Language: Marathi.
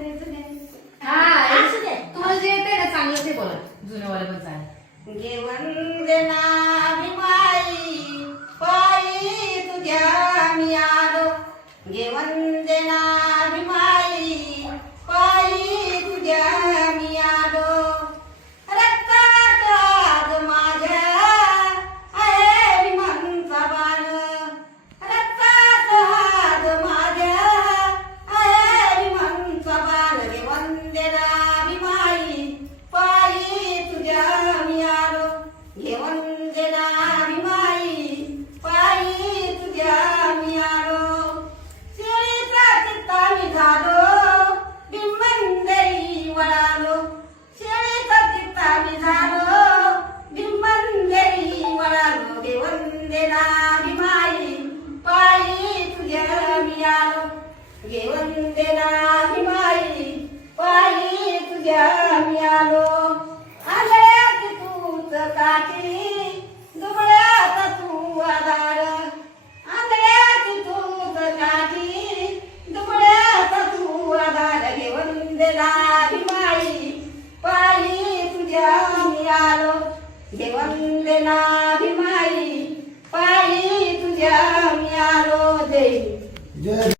असू दे. तुम्हाला जे येते ना चांगलं ते बोला. जुन्यावाले पण चालेल. घे वंदना भीमाई पायी तुझ्या मी आलो. घे वंदना भीमाई पायी तुझ्या मी आलो. रक्तात आज माझ्या आहे भीमांचा बाण. रक्तात आज माझ्या आहे भीमांचा बाण. घे वंदना भीमाई पायी तुझ्या मी आलो. घे वंदना भीमाई पायी तुझ्या मी आलो. शेळीचा चित्ता मी झालो भीमंदरी वळालो. शेळीचा चित्ता मी झालो भीमंदरी वळालो. घे वंदना भीमाई पायी तुझ्या मी आलो. घे वंदना भीमाई पायी तुझ्या मी आलो. आंधळ्यात तूच काठी दुबळ्यात तू आधार. आंधळ्यात तूच काठी दुबळ्यात तू आधार. घे वंदना भीमाई पायी तुझ्या मी आलो. घे वंदना भीमाई पायी तुझ्या मी आलो. जय